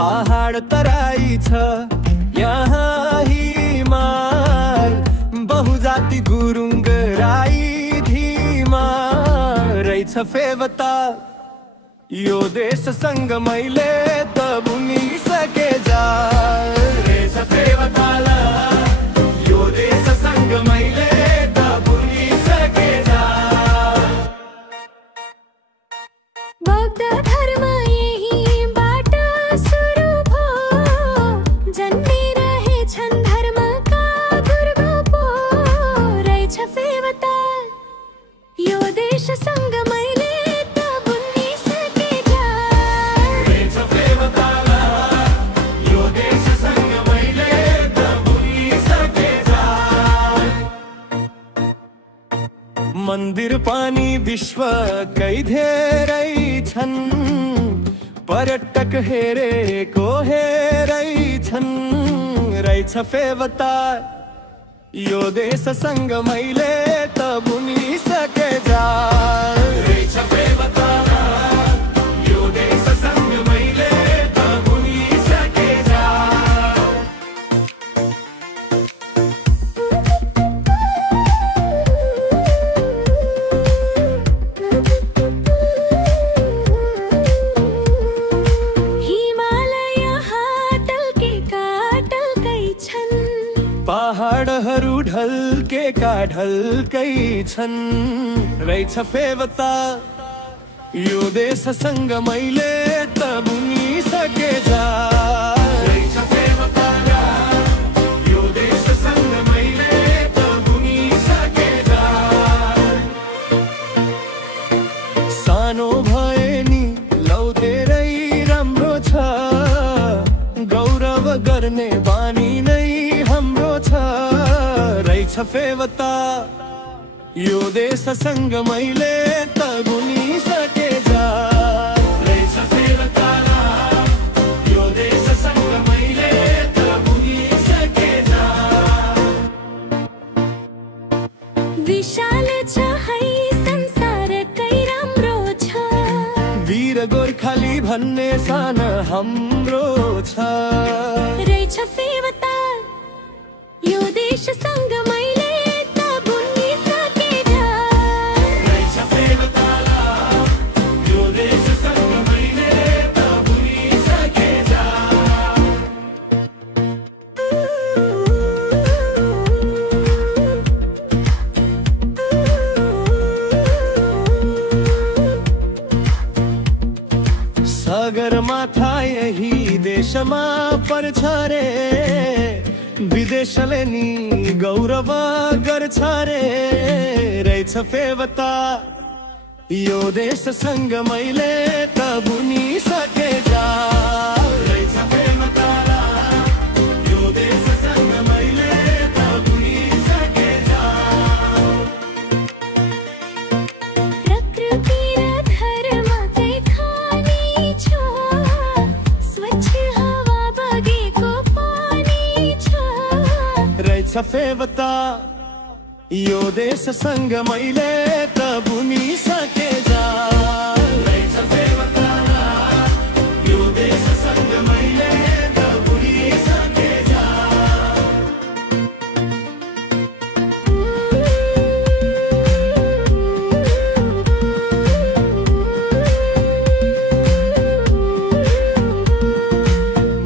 पहाड तराई छ यहाँ हिमाल, बहुजाति गुरुङ राई धिमा रहेछ फेवता। यो देशसँग मैले त बुनिसके जाल रहेछ फेवता। यो देशसँग मैले त बुनिसके जाल। बौद्ध धर्म यहीबाट सुरु भयो, जन्मी रहेछन् धर्मका गुरु पो रहेछ फेवता। यो देशसँग मैले त बुनिसके जाल रहेछ फेवता। यो देशसँग मैले त बुनिसके जाल। मन्दिर पनि विश्वकै धेरै छन्, पर्यटक हेरेको हेरै छन् रहेछ फेवता। यो देशसँग मैले त बुनिसके जाल रहेछ फेवता। यो देशसँग मैले त बुनिसके जाल। पहाडहरू ढल्केका ढल्कै छन् रहेछ फेवता। यो देशसँग मैले त बुनिसके जाल रहेछ फेवता। यो देशसँग मैले त बुनिसके जाल। सानो भए नि लौ धेरै राम्रो छ, गौरव गर्ने बानी नै हाम्रो छ रहेछ फेवता। यो देशसँग मैले त बुनिसके जाल रहेछ फेवता। यो देशसँग मैले त बुनिसके जाल। विशाल छ है संसारकै राम्रो छ, वीर गोर्खाली भन्ने सान हाम्रो छ रहेछ फेवता। यो देशसँग मैले त बुनिसके जाल रहेछ फेवता। यो देशसँग मैले त बुनिसके जाल। सगरमाथा यही देशमा पर्छ रे, विदेशले नि गौरव गर्छ रे रहेछ फेवता। यो देशसँग मैले त बुनिसके जाल रहेछ फेवता। यो देशसँग मैले त बुनिसके जाल। प्रकृति र धर्मकै खानी छ, स्वच्छ हावा बगेको पानी छ रहेछ फेवता। यो देशसँग मैले त बुनिसके जाल रहेछ फेवता। यो देशसँग मैले त बुनिसके जाल।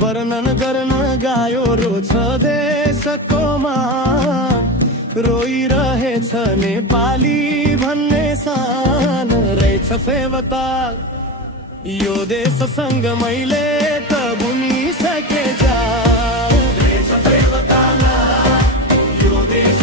वर्णन गर्न गायो रोछ देशको मान, रोइरहेछ नेपाली भन्ने सान रहेछ फेवता। यो देशसँग मैले त बुनिसके जाल रहेछ फेवता। यो देश